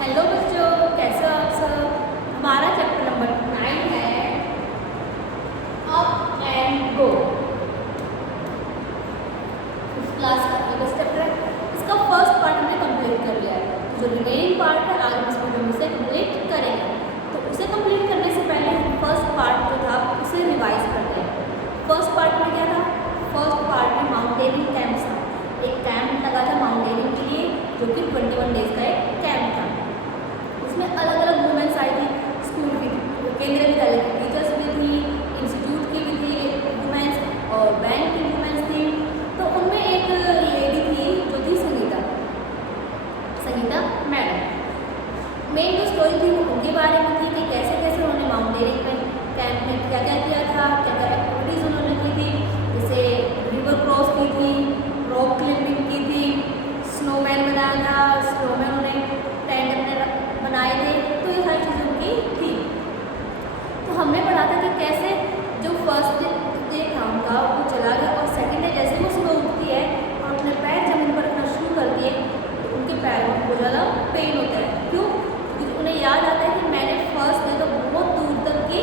Hello बच्चों, कैसे हो आप सब। हमारा चैप्टर नंबर 9 है अप एंड गो। इस क्लास का फर्स्ट चैप्टर है। इसका फर्स्ट पार्ट हमने कंप्लीट कर लिया है। जो रिमेनिंग पार्ट है आज इस वीडियो में से कंप्लीट करेंगे। तो उसे कंप्लीट करने से पहले हम फर्स्ट पार्ट जो था उसे रिवाइज करते हैं। फर्स्ट पार्ट में क्या था? फर्स्ट पार्ट में माउंटेनिंग कैंप था। एक कैंप लगा था माउंटेनिंग के लिए, जो कि 21 डेज का एक कैंप था। उसमें अलग अलग वुमेन्स आई थी। स्कूल की केंद्रीय विद्यालय की टीचर्स भी थी, इंस्टीट्यूट की भी थी वुमेन्स और बैंक की वुमेन्स थी। तो उनमें एक लेडी थी जो थी संगीता मैडम। मेन जो स्टोरी थी वो उनके बारे में थी कि कैसे कैसे उन्होंने माउंटेनिंग में कैंप में क्या क्या किया था, क्या क्या एक्टिविटीज़ उन्होंने की थी। जैसे रिवर क्रॉस की थी, रॉक क्लाइंबिंग की थी, स्नोमैन बनाया था, स्नोमैन उन्हें टेंट अपने बनाए थे। तो ये सारी चीज़ें उनकी थी। तो हमने पढ़ा था कि कैसे जो फर्स्ट डे था उनका वो चला गया और सेकंड डे जैसे वो सुबह उठती है और अपने पैर जमीन पर रखना शुरू करती है तो उनके पैर में बहुत ज़्यादा पेन होता है। क्यों? क्योंकि उन्हें याद आता है कि मैंने फर्स्ट डे तो बहुत दूर तक की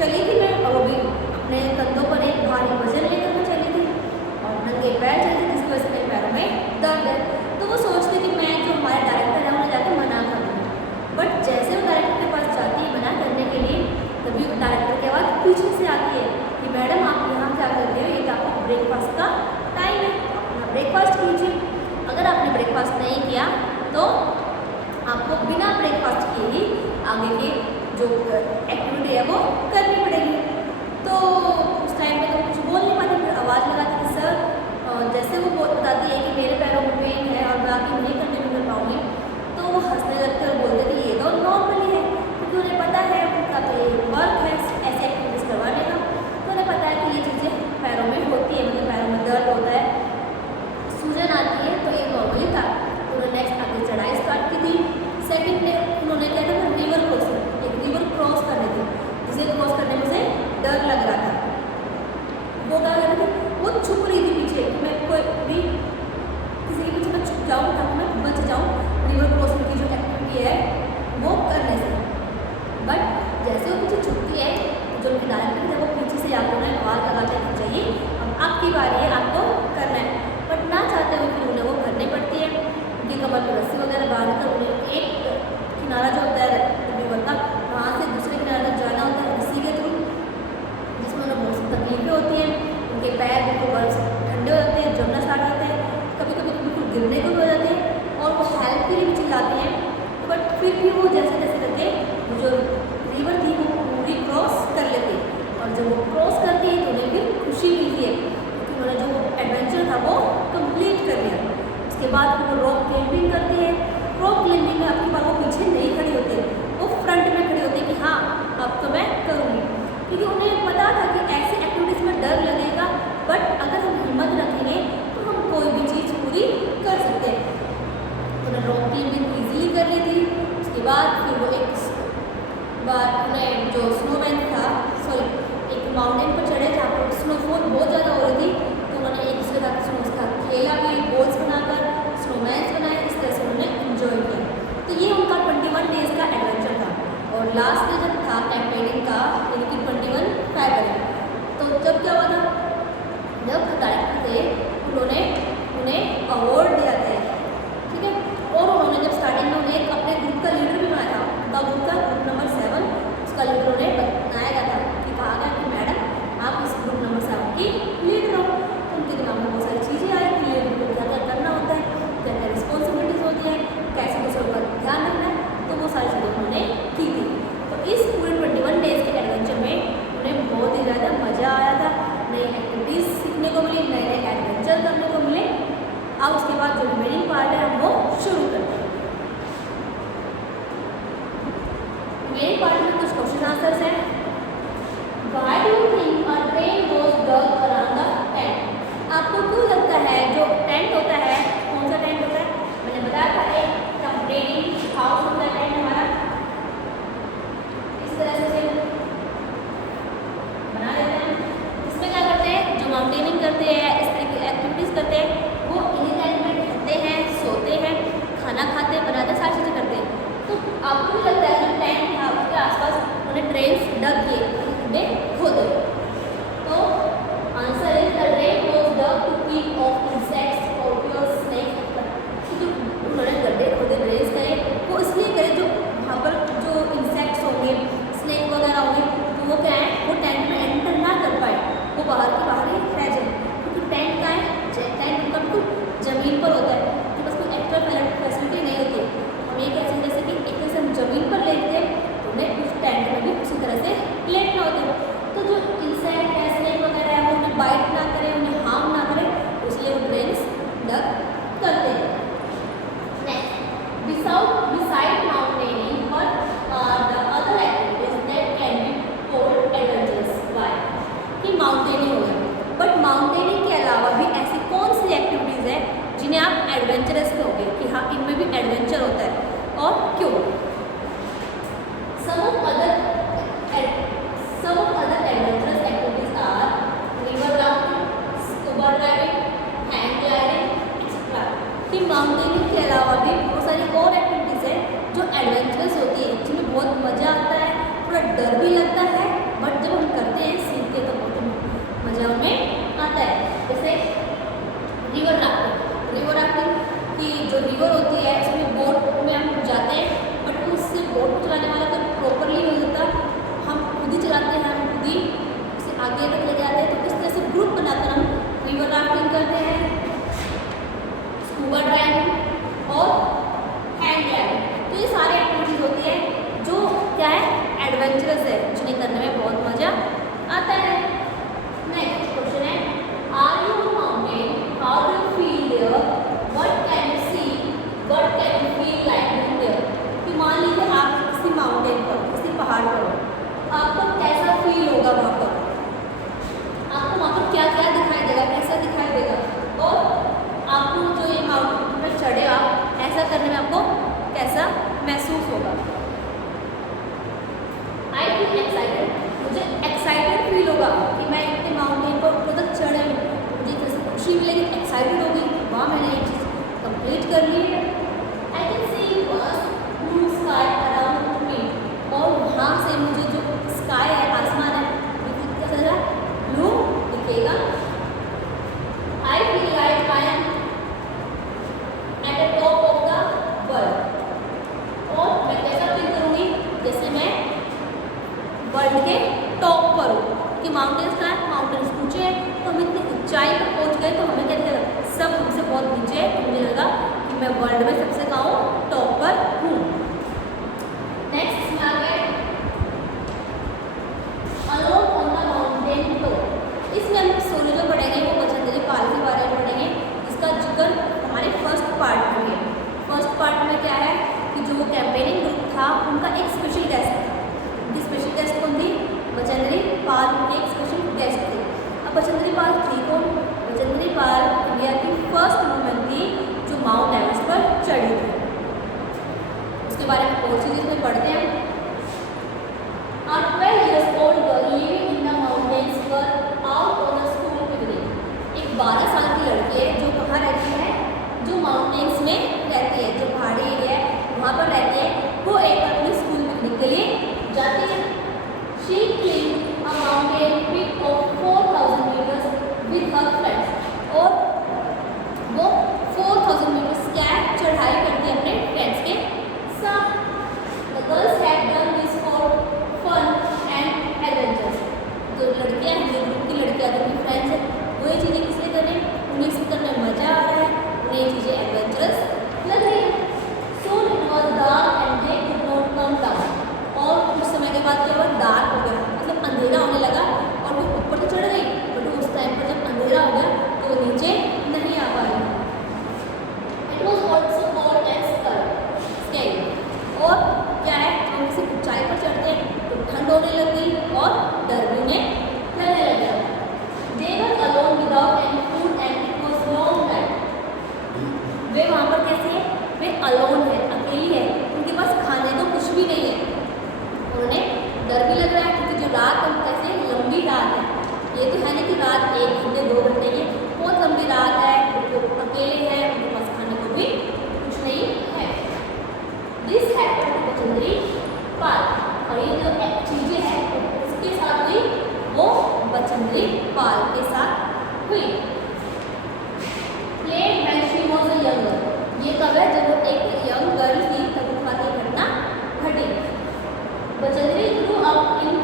चली थी मैं, और वो भी अपने कंधों पर एक भारी वजन लेकर मैं चली थी और नंगे पैर चली थी, जिसकी वजह से मेरे पैरों में दर्द है। तो वो सोचती कि मैं जो हमारे डायरेक्टर है उन्हें जाकर मना कर दूँ। बट जैसे वो डायरेक्टर के पास जाती है मना करने के लिए, तभी डायरेक्टर की आवाज़ पीछे से आती है कि मैडम आप यहाँ क्या कर रहे हो, ये तो आपका ब्रेकफास्ट का टाइम है, अपना ब्रेकफास्ट कीजिए। अगर आपने ब्रेकफास्ट नहीं किया तो आपको बिना ब्रेकफास्ट किए ही आगे की जो एक्टिविटी है वो करनी पड़ेगी। तो उस टाइम पे तो कुछ बोल नहीं पाते, फिर आवाज़ लगाती कि सर, जैसे वो बताती है कि मेरे पैरों में पेन है और मैं आगे नहीं कंटिन्यू कर पाऊँगी, तो वो हंसने लगते और बोलते थे ये तो नॉर्मली है, क्योंकि उन्हें पता है उनका तो ये वर्क है ऐसे एक्टिविटीज़ करवाने का। तो उन्हें पता है कि ये चीज़ें पैरों में होती है, मतलब पैरों में दर्द होता है, सूजन आती है, तो ये नॉर्मली था। उन्होंने नेक्स्ट आगे चढ़ाई स्टार्ट की थी। सेकंड डे उन्होंने क्या था, रिवर क्रॉसिंग, एक रिवर क्रॉस करनी थी, जिसे क्रॉस करने में से डर लग रहा था। वो क्या कर रही थी, वो छुप रही थी पीछे, मैं कोई भी किसी के पीछे मैं छुप जाऊँ ताकि मैं बच जाऊँ रिवर क्रॉसिंग की जो एक्टिविटी है वो करने से। बट जैसे वो पीछे छुपती है, जो उनकी डायरेक्टर थे वो पीछे से आकर उन्हें आवाज़ लगाते हैं चाहिए अब आपकी बारी है, आपको करना है। बट ना चाहते हुए फिर उन्हें वो करनी पड़ती है। उनकी कमर पर रस्सी वगैरह बांध कर उन्हें एक किनारा जो होता है रिवर का, वहाँ से दूसरे किनारे तक जाना होता है रस्सी के थ्रू, जिसमें उन्हें बहुत सी तकलीफें होती हैं। उनके पैर बिल्कुल बर्फ से ठंडे हो जाते हैं, जमना स्टार्ट होते हैं, कभी कभी बिल्कुल गिरने को भी हो जाते हैं और वो हेल्प के लिए भी चिल्लाती हैं। बट फिर भी वो जैसे जैसे करके जो रिवर थी वो पूरी क्रॉस कर लेती है। और जब वो क्रॉस करती है तो उन्हें फिर खुशी मिलती है क्योंकि उन्होंने जो एडवेंचर था वो कंप्लीट कर लिया। उसके बाद फिर वो रॉक क्लाइंबिंग करती है। रॉक क्लाइंबिंग में आपकी बात वो पीछे नहीं खड़ी होती, वो फ्रंट में खड़ी होती है कि हाँ अब तो मैं करूँगी, क्योंकि उन्हें पता था कि ऐसी एक्टिविटीज़ में डर लगेगा बट अगर हम हिम्मत रखेंगे तो हम कोई भी चीज़ पूरी कर सकते हैं। तो उन्हें रॉक क्लाइंबिंग ईजिली कर ली थी। उसके बाद फिर वो एक बार उन्हें जो स्नोमैन था, सॉरी, एक माउंटेन पर चढ़े जहाँ पर स्नोफॉल बहुत ज़्यादा हो रही थी, तो उन्होंने एक दूसरे का स्नो का खेला भी, बॉल्स बनाकर स्नोमैन्स बनाए, इस तरह से उन्होंने इन्जॉय किया। तो ये उनका 21 डेज़ का एडवेंचर था। और लास्ट डे जब था कैंपेनिंग का, यानी कि 21 फरवरी, तो जब क्या हुआ था, जब डायरेक्टर थे उन्होंने उन्हें अवार्ड दिया था, ठीक है। और उन्होंने जब स्टार्टिंग में उन्हें अपने ग्रुप का लीडर भी बनाया था, उनका ग्रुप का ग्रुप नंबर 7, उसका लीडर उन्हें बनाया गया था कि कहा गया कि मैडम आप इस ग्रुप नंबर 7 की लीडर हो। तो उनके दिमाग में बहुत सारी चीज़ें आई कि लीडर को क्या क्या करना होता है, क्या क्या रिस्पॉन्सिबिलिटीज़ होती है, कैसे कैसे उनका ध्यान रखना है, तो वो सारी चीज़ें उन्होंने की थी। तो इस पूरे 21 डेज़ के एडवेंचर में उन्हें बहुत ही ज़्यादा मज़ा आया था, नई एक्टिविटीज़ सीखने को मिली, नए नए एडवेंचर करने को मिले। अब उसके बाद जो रिमेनिंग पार्ट है हम वो शुरू करते हैं। रिमेनिंग पार्ट में कुछ क्वेश्चन आंसर्स हैं। Why do you think a train goes dark around the tent? आपको क्यों लगता है जो टेंट होता है, कौन सा टेंट होता है? मैंने बताया था एक टेम्परेरी हाउस होता है टेंट हमारा, इस तरह से बना लेते हैं। इसमें क्या करते हैं, जो माउंटेनिंग करते हैं, इस तरह की एक्टिविटीज़ करते हैं, वो इन्हीं टेंट में रहते हैं, सोते हैं, खाना खाते हैं, बनाते हैं, सारी चीज़ें करते हैं। Without beside mountaineering, what are the other activities that can be called adventurous? Why? कि माउंटेनिंग हो गया, बट माउंटेनिंग के अलावा भी ऐसी कौन सी एक्टिविटीज़ है जिन्हें आप एडवेंचरस कहोगे कि हाँ इनमें भी एडवेंचर होता है और क्यों? Some of other adventurous activities are river rafting, scuba diving, hang gliding, etc. कि माउंटेनिंग के अलावा भी बहुत सारी और एक्टिविटीज़ है जो एडवेंचरस होती है, जिनमें बहुत मज़ा आता है, थोड़ा डर भी लगता है, बट जब हम करते हैं सीखते तो बहुत मज़ा उनमें आता है। जैसे रिवर राफ्टिंग की जो रिवर होती है उसमें बोट में हम जाते हैं, बट उससे बोट को चलाने वाला तो प्रॉपरली नहीं होता, हम खुद ही चलाते हैं, हम खुद ही उसे आगे तक ले जाते हैं। तो इस तरह से ग्रुप बनाकर हम रिवर राफ्टिंग करते हैं, स्कूबा डाइविंग और हैंग ग्लाइडिंग। तो ये सारी एक्टिविटीज़ होती है जो क्या है एडवेंचरस है, जिन्हें करने में बहुत मज़ा आता है। नेक्स्ट क्वेश्चन है, are you on mountain, how do you feel there, what can you see, what can you feel like being there. कि मान लीजिए आप किसी माउंटेन पर, किसी पहाड़ पर हो, आपको कैसा फील होगा वहाँ पर, आपको वहाँ पर क्या क्या दिखाई देगा, कैसा दिखाई देगा, और आपको जो ये माउंटेन पर चढ़े आप ऐसा करने में आपको कैसा महसूस होगा। आई फील एक्साइटेड, मुझे एक्साइटेड फील होगा कि मैं इतने माउंटेन पर ऊपर तक चढ़ रही हूँ, मुझे जैसे खुशी मिलेगी, एक्साइटेड होगी, वहाँ मैंने ये चीज़ कंप्लीट कर ली है। I can see vast blue sky around me, और वहाँ से मुझे जो स्काई है, आसमान है, कैसा लग रहा है, ब्लू दिखेगा। I feel like I am at the top of the world, और मैं कैसा फील करूँगी जैसे मैं वर्ल्ड के टॉप पर हूँ। कि माउंटेन्स का है, माउंटेन्स ऊँचे हैं, तो हम इतनी ऊंचाई पर पहुँच गए तो हमें क्या लगेगा, सब हमसे बहुत नीचे है, तो मुझे लगा कि मैं वर्ल्ड में सबसे कहाँ हूँ, टॉप पर हूँ। नेक्स्ट इसमें आ गए alone on the mountain top. इसमें हम सोलो जो पढ़ेंगे वो पतंजलि पाल के बारे में पढ़ेंगे, जिसका जिक्र हमारे फर्स्ट पार्ट में है। फर्स्ट पार्ट में क्या है कि जो कैंपेनिंग ग्रुप था उनका एक स्पेशल गेस्ट था। उनकी स्पेशल गेस्ट कौन थी, पतंजलि पाल के एक स्पेशल गेस्ट थे। अब पतंजलि पाल थी कौन, पतंजलि पाल इंडिया की फर्स्ट वुमेन थी जो माउंट एवरेस्ट पर चढ़ी थी। उसके बारे में और चीज़ इसमें पढ़ते हैं। A 12 years old girl living in the mountains were out on a school picnic। एक 12 साल की लड़की है जो कहाँ रहती है, जो माउंटेन्स में रहती है, जो पहाड़ी एरिया है वहाँ पर रहती है। वो एक अपनी स्कूल पिकनिक के लिए जाती है। She climbed a mountain peak of 4000 meters with her friends। और वो 4000 meters क्या है, चढ़ाई करती है अपने फ्रेंड्स के साथ। The girls had done this for fun and adventures। जो लड़कियाँ हैं, जो ग्रुप की लड़कियाँ, जो उनकी फ्रेंड्स हैं, वो ये चीज़ें किस लिए कर रहे हैं, उन्हें इसे करने में मज़ा आ रहा है, उन्हें ये चीज़ें एडवेंचरस लग रही है। Soon it was dark and they could not come down। और कुछ समय के बाद क्या हुआ, डार्क हो गया, मतलब अंधेरा होने लगा, और वो ऊपर तो चढ़ गई, बट उस टाइम पर जब अंधेरा हो गया तो वो नीचे नहीं आ पा रही। It was also cold and scary। और क्या है, हम किसी ऊंचाई पर चढ़ते हैं तो ठंड होने लग गई और डर भी उन्हें लगने लग गया। They were alone without any food and it was long night। वे वहाँ पर कैसे है, वे अलोन है, अकेली है, उनके पास खाने तो कुछ भी नहीं है, उन्हें डर भी लग रहा है क्योंकि जो रात है कैसे लंबी रात है। ये तो है नहीं कि रात 1 घंटे 2 घंटे की, बहुत लंबी रात है, वो अकेले हैं, उनके पास खाने को भी कुछ नहीं है। दिस हैपेंड टू पतंजलि पाल। और ये जो चीज़ें हैं उसके साथ हुई, वो पतंजलि पाल के साथ हुई। Played when she was a young girl. ये कब है, जब वो एक यंग गर्ल थी तब उनका घटना घटी। Patanjali grew up in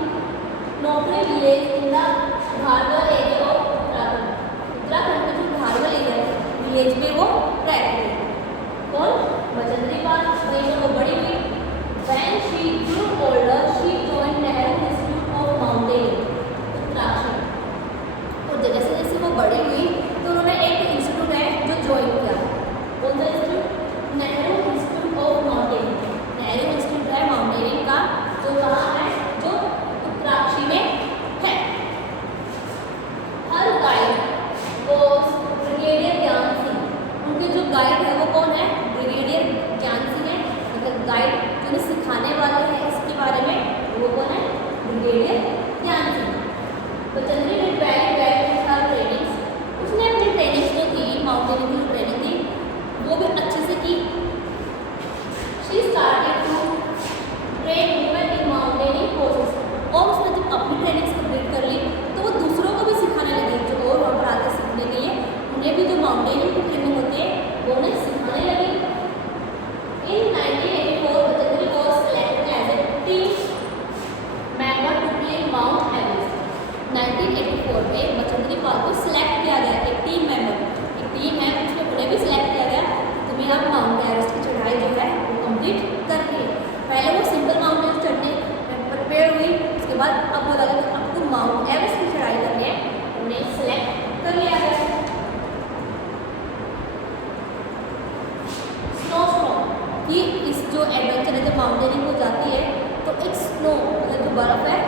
Nopri village in the Bharwal area of Uttarakhand. Uttarakhand में जो भारवल एरिया है, विलेज में वो रहती है। कौन, पतंजलि पाल। वहीं पर वो बड़ी हुई। When she grew older, she joined Nehru Institute of Mountaineering, Uttarakhand. और जैसे जैसे वो बड़ी हुई तो उन्होंने एक इंस्टीट्यूट है जो ज्वाइन किया। कौन सा इंस्टीट्यूट, नेहरू गाइड जो उन्हें सिखाने वाले हैं इसके बारे में, वो कौन है? ब्रिगेडियर ज्ञान Singh. Bachendri did very well in her trainings, उसने अपनी ट्रेनिंग जो थी, माउंटेनिंग की ट्रेनिंग थी, वो भी अच्छे से की। She started to train women in mountaineering courses, और उसने जब अपनी ट्रेनिंग कंप्लीट कर ली तो वो दूसरों को भी सिखाने लगी, जो और वहाँ पर आते सीखने के लिए उन्हें भी जो माउंटेनिंग की ट्रेनिंग होती है वो उन्हें सिखाने लगी। In 1984 Bachendri was selected as a team member to climb Mount Everest. 1984 में बचेंद्री पाल को सिलेक्ट किया गया, एक टीम मेंबर, एक टीम है उसमें उन्हें भी सिलेक्ट किया गया, तुम्हें अब माउंट एवरेस्ट की चढ़ाई जो है वो कंप्लीट करनी है। पहले वो सिंपल माउंटेन चढ़ने प्रिपेयर हुई, उसके बाद अब बोला गया कि आपको माउंट एवरेस्ट की चढ़ाई करनी है, उन्हें सिलेक्ट कर लिया गया। स्नो स्टॉर्म, कि इस जो एडवेंचर है, जब माउंटेनिंग हो जाती है तो एक स्नो मतलब जो बर्फ है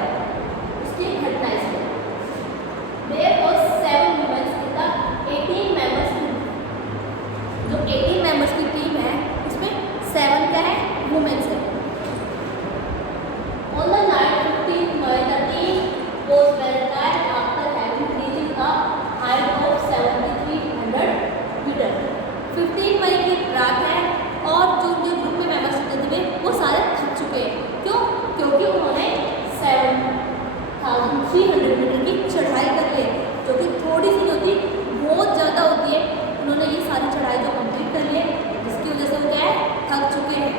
उसकी घटना इसमें। There was 7 women's in the 18 members team, जो 18 मेंबर्स की टीम है उसमें 7 क्या है? वुमेन्स है। On the night 15th May, the team was very tired after having reached the height of 7,300 मीटर। 15 मई की रात है और जो उनके ग्रुप में मेंबर्स होते थे वो सारे थक चुके हैं। क्यों? क्योंकि उन्होंने 7,300 मीटर की चढ़ाई कर ली, जो कि थोड़ी सी नहीं होती, बहुत ज़्यादा होती है। उन्होंने ये सारी चढ़ाई जो कंप्लीट कर ली है, जिसकी वजह से वो क्या है? थक चुके हैं।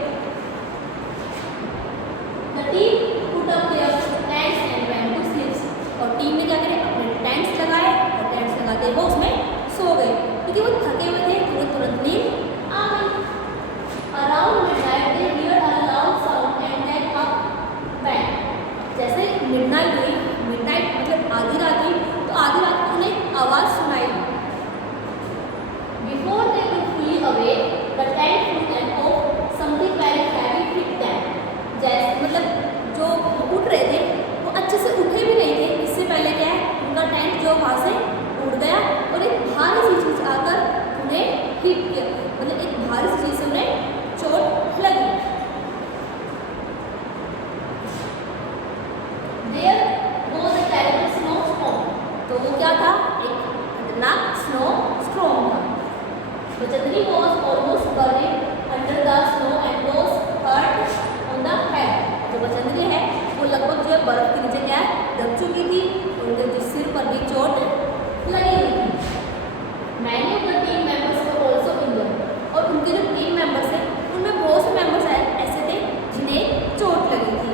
The team put up their tents and went to sleep, और टीम ने क्या करे? अपने टेंट्स लगाए और टेंट्स लगाते वो उसमें सो गए, क्योंकि वो थके हुए थे, तो तुरंत नींद आ गई। Around midnight they heard a loud sound and then a bang। जैसे मिडनाइट हुई, मिडनाइट मतलब आधी रात हुई, तो आधी रात को उन्हें आवाज़ सुनाई। Before they could fully awake, the tent flew and off something very heavy hit them। जैसे मतलब जो उठ रहे थे वो अच्छे से उठे भी नहीं थे, इससे पहले क्या है? उनका टेंट जो वहाँ से उड़ गया और एक भारी सी चीज़ आकर उन्हें हिट किया, मतलब एक भारी सी चीज़ से उन्हें चोट लगी। There was a terrible snowstorm, तो वो क्या था? एक खतरनाक स्नो स्टॉर्म था। Bachendri was almost buried under the snow and was hurt on the head। जो बचेंद्री है वो लगभग जो है बर्फ के नीचे क्या है? दब चुकी थी, उनके जो सिर पर भी चोट लगी हुई थी। Many of the team members were also injured, और उनके जो टीम मेंबर्स हैं उनमें बहुत से मेंबर्स ऐसे थे जिन्हें चोट लगी थी।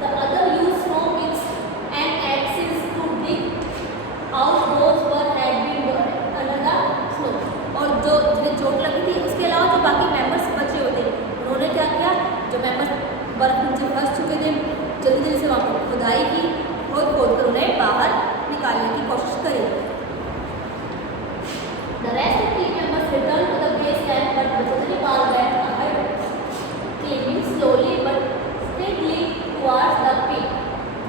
The other used snow picks and axes to dig out those who had been buried under the snow। और जो जिन्हें चोट लगी थी उसके अलावा जो बाकी मेंबर्स बचे हुए थे उन्होंने क्या किया? जो मेंबर्स बर्फ नीचे फंस चुके थे, जल्दी जल्दी से वहाँ पर खुदाई की, खोद कर उन्हें बाहर निकालने की कोशिश करी। The rest of team members returned to the base camp, but Bachchandri Pal went ahead, climbing slowly but steadily towards the peak।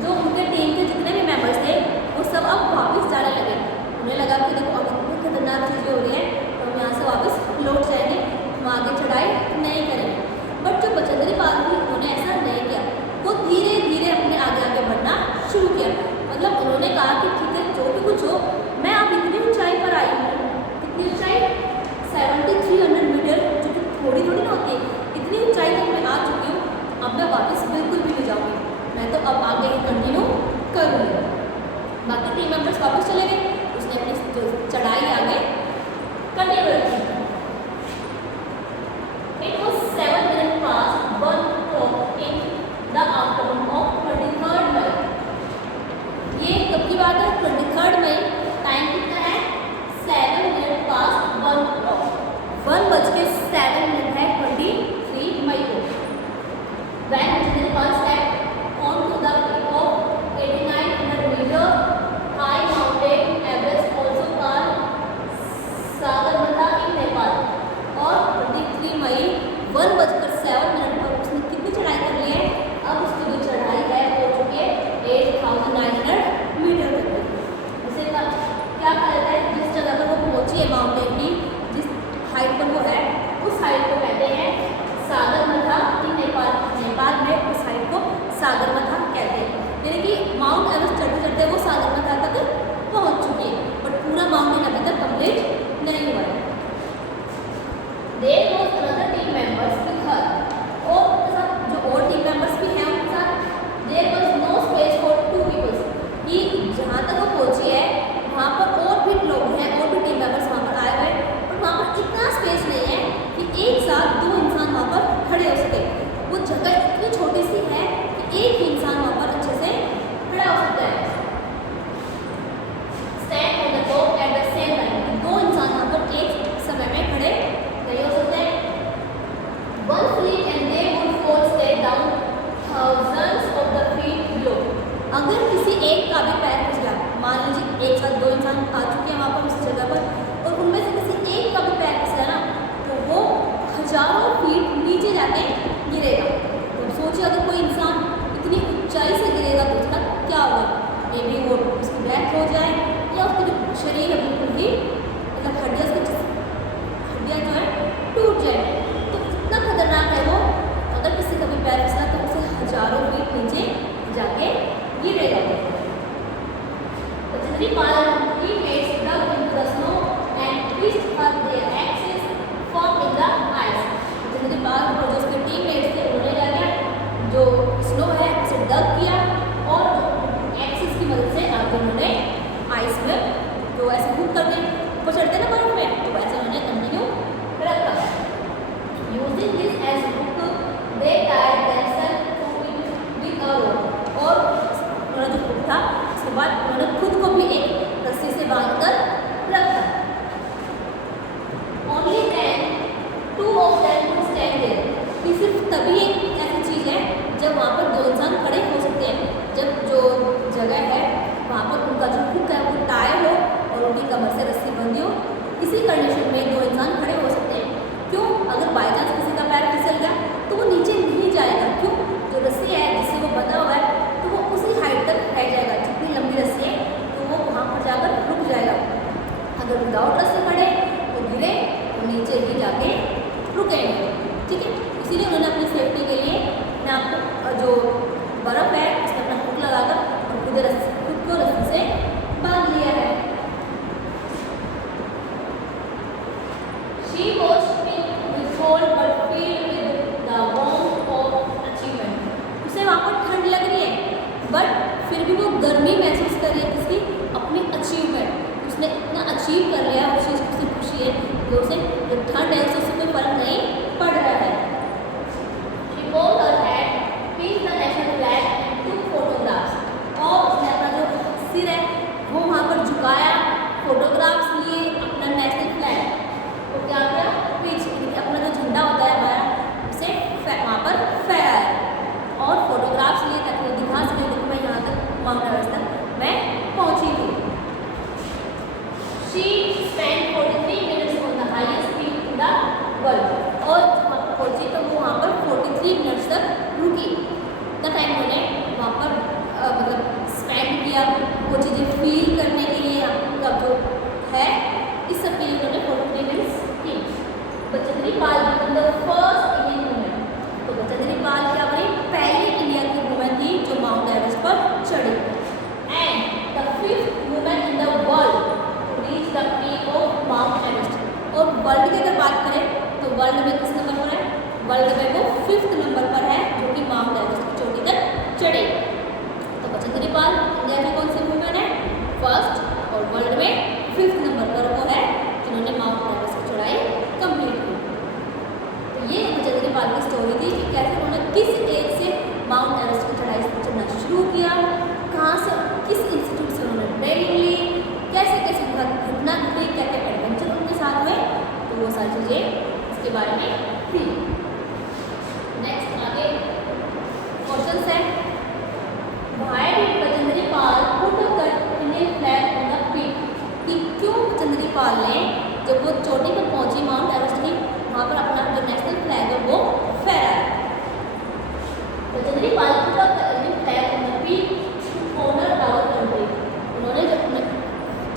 जो उनके टीम के जितने भी मेंबर्स थे वो सब अब वापस जाने लगे। उन्हें लगा कि देखो अब इतनी खतरनाक चीज़ें हो रही हैं तो हम यहाँ से वापस लौट जाएंगे, हम आगे चढ़ाई नहीं करेंगे। बट जो बचेंद्री पाल थी उन्होंने ऐसा नहीं किया, वो धीरे धीरे अपने आगे आगे बढ़ना शुरू किया। मतलब उन्होंने कहा कि ठीक है जो भी कुछ हो, मैं अब इतनी ऊंचाई पर आई हूँ, कितनी ऊंचाई? 7,300 मीटर, जो कि थोड़ी थोड़ी ना होती है, इतनी ऊंचाई तक मैं आ चुकी हूँ, अब मैं वापस बिल्कुल भी नहीं जाऊँगी, मैं तो अब आगे ही कंटिन्यू करूँगी। बाकी टीम मेंबर्स वापस चले गए, उसने अपनी जो चढ़ाई आगे कंटिन्यू रखी। It was 7 minutes past 1 o'clock in the afternoon of 23rd May। ये कब की बात है? 23rd मई। टाइम कितना है? 7 minutes past 1 o'clock। 1:07 है 23 मई को। When Bachchandri Pal stepped onto the peak of 8,900 meter high mountain Everest, also called Sagarmatha in Nepal। और 23 मई 1:07 पर उसने कितनी चढ़ाई कर ली है? अब उसकी जो चढ़ाई है हो चुकी है 8,900 मीटर तक। उसे क्या कहा जाता है? जिस जगह पर वो पहुंची है माउंटेन की, जिस हाइट पर वो है, उस हाइट को कहते हैं one fleet and they would fall straight down thousands of the feet below. अगर किसी एक का भी पैर फिस गया, मान लीजिए एक साथ दो इंसान आ चुके हैं वहाँ पर उस जगह पर और उनमें से किसी एक का भी पैर फिस गया ना तो वो हजारों फीट नीचे जाके गिरेगा। तो सोचिए अगर कोई इंसान इतनी ऊंचाई से गिरेगा तो उसका क्या होगा? मे बी वो उसकी डेथ हो जाए या उसका जो शरीर है बिल्कुल ही मतलब हड्डियाँ जो है टूट जाए। तो इतना खतरनाक है वो, अगर किसी का भी पैर फिसला तो उसे हजारों फीट नीचे जाके गिरेगा। Legendary Pal teammates dug into the snow and twisted their axes formed in the ice. Legendary Pal और जो उसके टीममेट्स थे उन्होंने क्या किया, जो स्नो है उसे डग किया और एक्सिस की मदद से आगे उन्होंने आइस में जो ऐसे हुक करके ऊपर चढ़ते ना बर्फ में तो वैसे उन्होंने कंटिन्यू रखा। Using this as hook, they tied themselves to it with a rope और उन्होंने जो हुक था उसके बाद उन्होंने खुद को भी एक रस्सी से बांधकर रखा। Only then two of them could stand there. ये सिर्फ तभी एक ऐसी चीज़ है जब वहाँ पर दो इंसान खड़े हो सकते हैं, जब जो जगह है वहाँ पर उनका जो हुक है वो टायर हो और उनकी कमर से रस्सी बंधी हो। इसी कंडीशन में दो इंसान खड़े हो सकते हैं। क्यों? अगर बाई चांस किसी का पैर फिसल गया तो वो नीचे नहीं जाएगा। क्यों? जो रस्सी है जिससे वो बंधा हुआ है तो वो उसी हाइट तक रह जाएगा, जितनी लंबी रस्सी है तो वो वहाँ पर जाकर रुक जाएगा। अगर विदाउट रस्सी खड़े तो गिरे तो नीचे ही जाके रुकेंगे। ठीक है, इसीलिए उन्होंने अपनी सेफ्टी के लिए अपने आपको जो बर्फ़ है उसमें अपना हुक लगाकर और खुद को रस्सी से बांध लिया है। She was with cold but filled with the warmth of achievement. उसे वहाँ पर ठंड लग रही है बट फिर भी वो गर्मी महसूस कर रही है किसकी? अपनी अचीवमेंट। उसने इतना अचीव कर लिया उस चीज़ की खुशी है जो उसे जो ठंड है उससे कोई फर्क नहीं पड़ रहा है। She bowed her head, pinned the national flag and took photographs और उसने अपना जो सिर है वो वहाँ पर झुकाया, फोटोग्राफ्स लिए अपना नेशनल फ्लैग तो क्या किया पीछे अपना जो झंडा होता है हमारा उसे वहाँ पर फहराया और फोटोग्राफ्स लिए ताकि वो दिखा सके देखो मैं यहाँ तक माउंट एवरेस्ट तक मैं पहुँची थी। She spent 43 minutes on the highest peak in the world और जब पहुँची तो वो वहाँ पर 43 मिनट्स तक रुकी। इतना टाइम उन्होंने वहाँ पर मतलब स्पेंड किया वो चीज़ें फील करने के लिए आपका जो है इस सब के लिए उन्होंने 43 मिनट्स की। Bachendri Pal become the first Indian women. तो बचेंद्री पाल क्या बनी? पहली इंडिया की वुमेन थी जो माउंट एवरेस्ट पर चढ़ी and the fifth women in the world to reach the peak of Mount Everest. और वर्ल्ड की अगर बात करें तो वर्ल्ड में किस नंबर पर है? वर्ल्ड में वो 5th नंबर पर है जो कि माउंट एवरेस्ट की चोटी तक चढ़े। तो बचेंद्री पाल इंडिया की कौन सी वुमेन है? फर्स्ट और वर्ल्ड में 5th नंबर पर वो है जिन्होंने माउंट एवरेस्ट की चढ़ाई कंप्लीट की। तो ये बचेंद्री पाल की स्टोरी थी कि कैसे उन्होंने किस एज से माउंट एवरेस्ट की चढ़ाई चढ़ना शुरू किया, कहाँ से किस इंस्टीट्यूट से उन्होंने ट्रेनिंग ली, कैसे कैसे उनका घटना घटी, क्या क्या एडवेंचर उनके साथ हुए, तो वो सारी चीज़ें इसके बारे में थी। नेक्स्ट आगे क्वेश्चन है why did Bachendri Pal put the Indian flag on the peak. कि क्यों बचेंद्री पाल ने जब वो चोटी पर पहुंची माउंट एवरेस्ट की वहाँ पर अपना जो नेशनल फ्लैग है वो फहराया। Bachendri Pal put the Indian flag on the peak to honour our country. उन्होंने जो अपना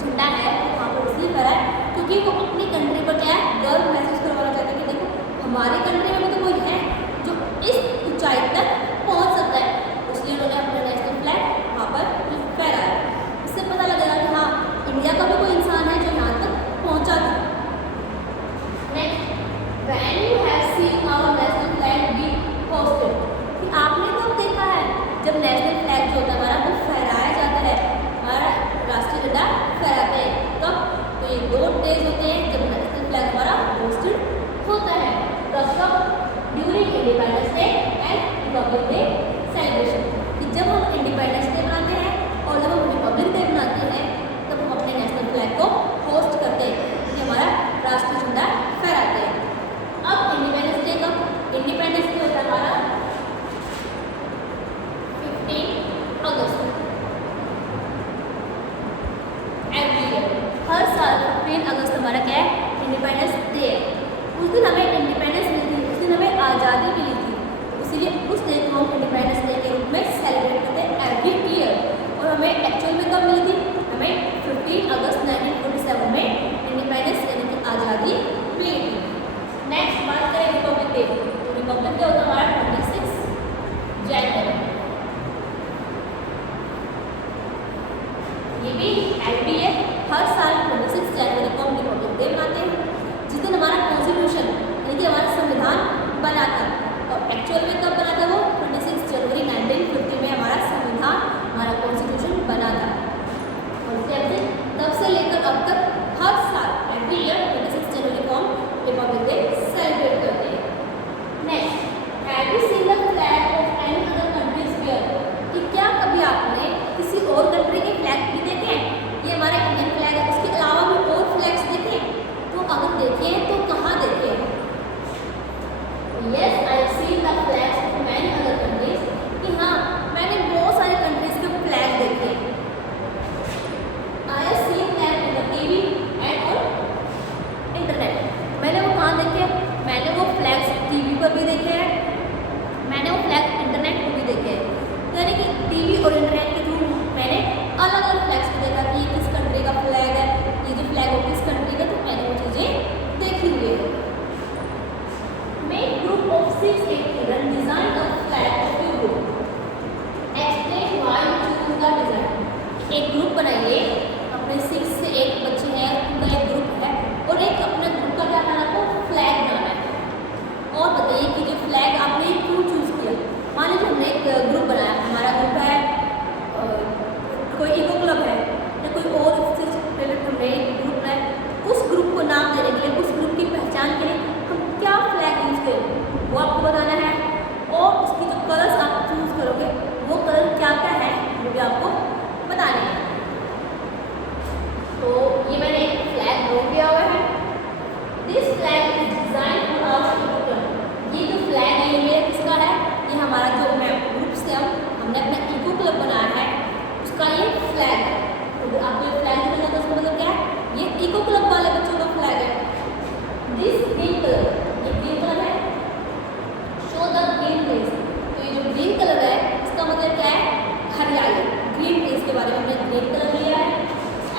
झंडा है वहाँ पर इसलिए फहराया क्योंकि वो अपनी कंट्री पर क्या है गर्व महसूस करवाना चाहते हैं कि देखो हमारी कंट्री में भी तो कोई है जो इस ऊंचाई तक पहुँच सकता है। इसलिए उन्होंने अपना नेशनल फ्लैग वहाँ पर फहराया। इससे पता लगेगा कि हाँ इंडिया का भी कोई इंसान है जो यहाँ तक पहुँचा था। Next, when you have seen our national flag be hoisted. कि आपने तो देखा है जब नेशनल फ्लैग जो होता है हमारा वो फहराया जाता है, हमारा राष्ट्रीय झंडा फहराते हैं तब तो ये 2 डेज होते हैं जब नेशनल फ्लैग हमारा होस्टेड होता है। During independence day and Republic day celebration. कि जब हम इंडिपेंडेंस डे मनाते हैं और जब हम रिपब्लिक डे मनाते हैं तब हम अपने नेशनल फ्लैग को होस्ट करते हैं कि हमारा राष्ट्रीय झंडा फहराते हैं। अब इंडिपेंडेंस डे कब? डे। तो रिपब्लिक डे होता है हमारा 26 जनवरी। ये भी एलपी है, हर साल 26 जनवरी को हम रिपब्लिक डे मनाते हैं, जिस दिन हमारा कॉन्स्टिट्यूशन यानी कि हमारा संविधान बना था। और एक्चुअल में कब बना था वो 26 जनवरी 1950 में हमारा संविधान, हमारा कॉन्स्टिट्यूशन बना था। और जैसे तब से लेकर अब तक हर साल एवरी ईयर 26 जनवरी को हम रिपब्लिक डे सेलिब्रेट करते हैं। Next, have you seen the flag of any other countries here? कि क्या कभी आपने किसी और कंट्री के फ्लैग भी देखे हैं? ये हमारा इंडियन फ्लैग है, उसके अलावा भी और फ्लैग्स देखे हैं? तो अगर देखे हैं तो कहाँ देखे हैं? Yes, I have seen the flags of many other countries. कि हाँ, मैंने बहुत सारे कंट्रीज के फ्लैग देखे हैं। I have seen them in the TV and on internet. मैंने वो कहाँ देखे? मैंने वो फ्लैग्स टीवी पर भी देखे हैं, मैंने वो फ्लैग इंटरनेट पर भी देखे हैं। यानी कि टीवी और इंटरनेट के थ्रू मैंने अलग अलग फ्लैग्स को देखा कि ये किस कंट्री का फ्लैग है, ये जो फ्लैग है किस कंट्री का, तो मैंने वो चीज़ें देखी हुई है। Make group of 6 children design the flag of your group. Explain why you choose the design. एक ग्रुप बनाइए, अपने 6 से 8 बच्चे हैं, उनका एक ग्रुप है और एक अपने ग्रुप का क्या करना है, आपको फ्लैग बनाना है। और बताइए कि जो फ्लैग आपने क्यों चूज़ किया। मान लीजिए हमने एक ग्रुप बनाया, हमारा ग्रुप है कोई इको क्लब है या कोई और इससे रिलेटेड हमने एक ग्रुप बनाया, उस ग्रुप को नाम देने के लिए, उस ग्रुप की पहचान के लिए हम क्या फ्लैग यूज़ करें वो आपको बताना है। और उसकी जो कलर्स आप चूज़ करोगे वो कलर क्या क्या है वो भी आपको बताने हैं। तो ये मैंने एक फ्लैग ड्रॉ किया हुआ है। This flag is design for our eco club. ये जो फ्लैग है ये मेरा किसका है? ये हमारा जो ग्रुप से हमने अपना इको क्लब बनाया है उसका ये फ्लैग है। तो आपको ये फ्लैग जो है उसका मतलब क्या है? ये इको क्लब वाले बच्चों का फ्लैग है। दिस ग्रीन कलर, ये ग्रीन कलर है, शो द ग्रीन प्लेस। तो ये जो ग्रीन कलर है इसका मतलब क्या है? हरियाली, ग्रीन प्लेस के बारे में हमने ग्रीन कलर लिया है।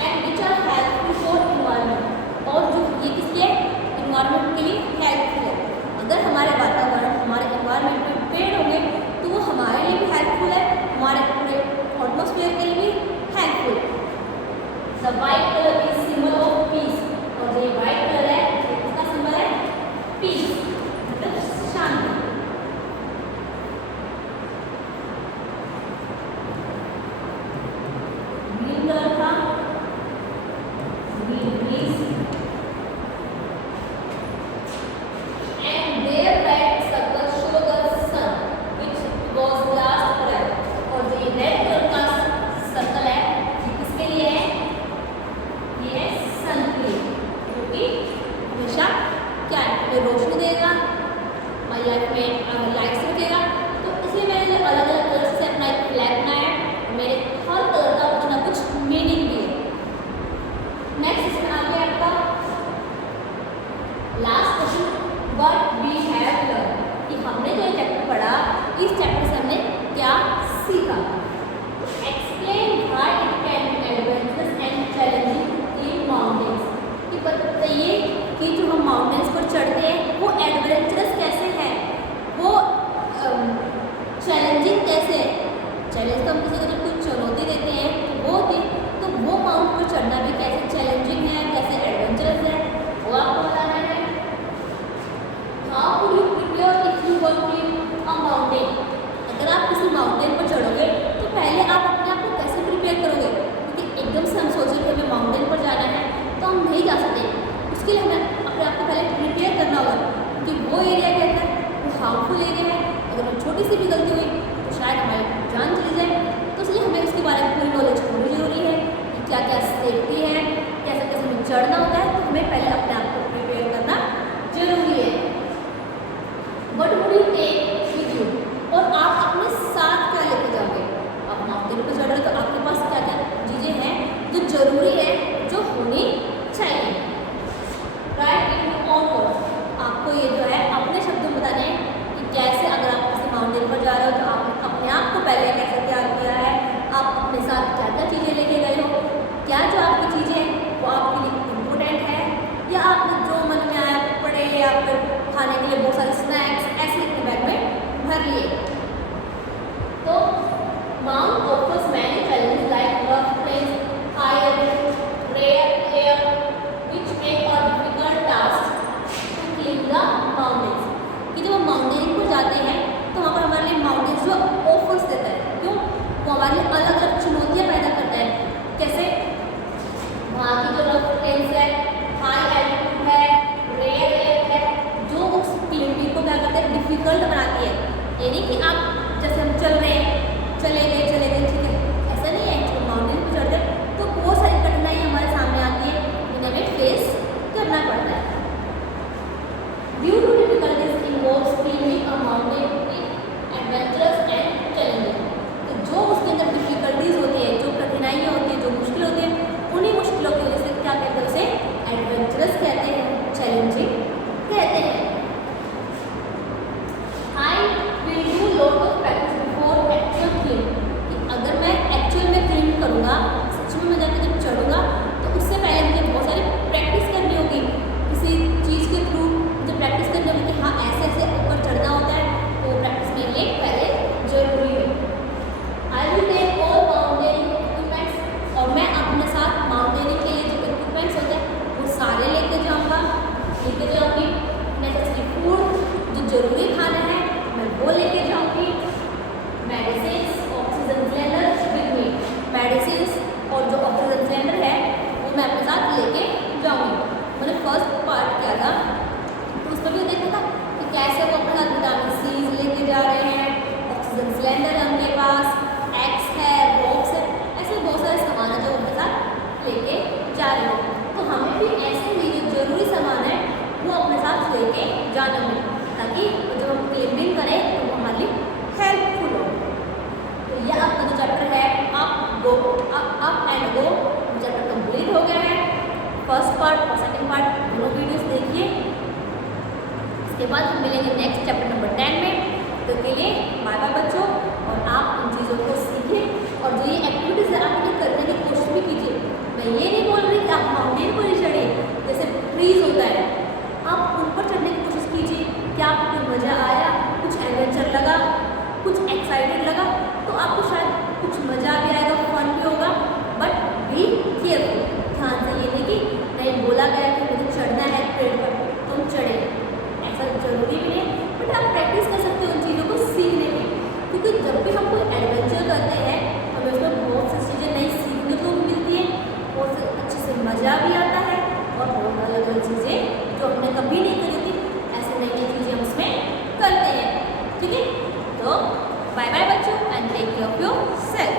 And which are helpful for environment. और जो ये किसके इन्वायरमेंट के लिए हेल्पफुल है। अगर हमारे वातावरण, हमारे इन्वायरमेंट में पेड़ होंगे तो वो हमारे लिए भी हेल्पफुल है, हमारे पूरे एटमॉस्फेयर के लिए भी हेल्पफुल है। The white colour is symbol of peace. और जो ये वाइट कलर है इसका सिंबल है पीस, मतलब शांति। ग्रीन कलर था, green trees and there red circle show the sun which was last forever. और जो ये रेड कलर का सर्कल है ये किसके लिए है? ये है सन के लिए, जो कि हमेशा क्या है, हमें रोशनी देगा, हमारी लाइफ में लाइट्स रखेगा। तो इसलिए मैंने अलग अलग कलर से अपना एक फ्लैग बनाया है। मेरे हर कलर का कुछ ना कुछ मीनिंग भी है। नेक्स्ट इसमें आ गया आपका last question, what we have learn. कि हमने जो ये चैप्टर पढ़ा, इस चैप्टर से हमने क्या सीखा। Explain why it can be adventurous and challenging in mountains. कि बताइए कि जो हम माउंटेन्स पर चढ़ते हैं वो एडवेंचरस कैसे है, वो चैलेंजिंग कैसे है। चैलेंज तो हम किसी को जब कोई चुनौती देते हैं तो वो होती है, तो वो माउंट पर चढ़ना भी कैसे चैलेंजिंग है, कैसे एडवेंचरस है, वो आपको बताना है। How would you prepare if you were to a mountain. अगर आप किसी माउंटेन पर चढ़ोगे तो पहले आप अपने आप को कैसे प्रिपेयर करोगे? क्योंकि एकदम से हम सोचें कि हमें माउंटेन पर जाना है तो हम नहीं जा सकते, उसके लिए हमें अपने आप को पहले प्रिपेयर करना होगा। क्योंकि वो एरिया कहता है वो हार्मफुल एरिया है, अगर हम छोटी सी भी गलती हुई तो शायद हमारी जान चली जाए। तो इसलिए हमें उसके बारे में पूरी नॉलेज होनी जरूरी है कि क्या क्या सेफ्टी है, कैसे कैसे हमें चढ़ना होता है। तो हमें पहले अपने आप को प्रिपेयर करना जरूरी है। What would you take with you. और आप अपने साथ क्या लेके जाओगे? आप माउंटेन पर चढ़ रहे हो तो आपके पास क्या क्या चीज़ें हैं जो जरूरी है, जो होनी चाहिए। Right in on words. आपको ये जो है अपने शब्दों में बताने हैं कि कैसे अगर आप किसी माउंटेन पर जा रहे हो तो आपने अपने आप को पहले कैसे तैयार किया है, आप अपने साथ क्या क्या चीज़ें लेके गए हो, क्या जो आपकी चीज़ें हैं वो आपके लिए इम्पोर्टेंट है, या आपने जो मन में आया पड़े या फिर खाने के लिए बहुत सारे स्नैक्स डिफिकल्ट बनाती है। ये नहीं कि आप जैसे हम चल रहे हैं, चले गए ठीक है, ऐसा नहीं है। जब माउंटेन पर चढ़ते हैं तो बहुत सारी कठिनाई हमारे सामने आती है, इन्हें हमें फेस करना पड़ता है। Due to difficulties involves climbing a mountain adventurous and challenging. तो जो उसके अंदर डिफिकल्टीज होती है, जो कठिनाइयाँ होती है, जो मुश्किल होती है, उन्हीं मुश्किलों की वजह से क्या कहते हैं, उसे एडवेंचरस कहते हैं, चैलेंजिंग कहते हैं। I will do lot of practice before actual climb, कि अगर मैं एक्चुअल में क्लाइंब करूँगा, सच में मैं जाकर जब चढ़ूँगा तो उससे पहले मुझे बहुत सारी प्रैक्टिस करनी होगी। किसी चीज़ के थ्रू मुझे प्रैक्टिस करनी होगी कि हाँ ऐसे ऐसे ऊपर चढ़ना होता है, तो प्रैक्टिस मेरे लिए पहले जरूरी है। I will take all mountaineering equipments, और मैं अपने साथ माउंटेनिंग के लिए जो इक्विपमेंट्स होते हैं वो सारे लेके जाऊँगी। नेसेसरी फूड, जो जरूरी खाना है मैं वो लेके जाऊँगी। Medicines, oxygen cylinder with me, medicines और जो ऑक्सीजन सिलेंडर है वो मैं अपने साथ लेके जाऊँगी। मैंने फर्स्ट पार्ट किया था तो उस पर भी देखा था कि कैसे वो अपने साथ विटामिन सी लेके जा रहे हैं, ऑक्सीजन सिलेंडर है उनके पास, एक्स है, बॉक्स है, ऐसे बहुत सारे सामान है जो उनके साथ लेके जा रहे हैं। तो हमें भी ऐसे ही जो जरूरी सामान है वो अपने साथ लेके जाना है, ताकि जब हम क्लाइंबिंग करें तो वो हमारे लिए हेल्पफुल हो। तो यह आपका जो चैप्टर है up and go chapter complete हो गया है। फर्स्ट पार्ट और सेकंड पार्ट दोनों वीडियोस देखिए। इसके बाद हम मिलेंगे नेक्स्ट चैप्टर नंबर 10 में। तो के लिए बाय बाय बच्चों, और आप उन चीज़ों को सीखिए और जो ये एक्टिविटीज़ है आप इन्हें करने की कोशिश भी कीजिए। मैं ये नहीं बोल रही कि आप माउंटेन पर ही चढ़िए, जैसे ट्रीज होता है आप उन पर चढ़ने की कोशिश कीजिए। क्या आपको मज़ा आया, कुछ एडवेंचर लगा, कुछ एक्साइटेड लगा, तो आपको शायद कुछ मज़ा भी आएगा, फन भी होगा। बट बी केयरफुल, ध्यान से ये नहीं कि नहीं बोला गया कि मुझे चढ़ना है पेड़ पर तुम चढ़े, ऐसा जरूरी भी नहीं। बट आप प्रैक्टिस कर सकते हो उन चीज़ों को सीखने की, क्योंकि जब भी हम कोई एडवेंचर करते हैं हमें उसमें बहुत सी चीज़ें नई सीखने को भी मिलती है, बहुत अच्छे से मज़ा भी आता है, और बहुत अलग अलग चीज़ें जो हमने कभी नहीं करी थी ऐसे नई नई चीज़ें हम उसमें करते हैं। ठीक है, तो बाय बाय बच्चों and take care of your self.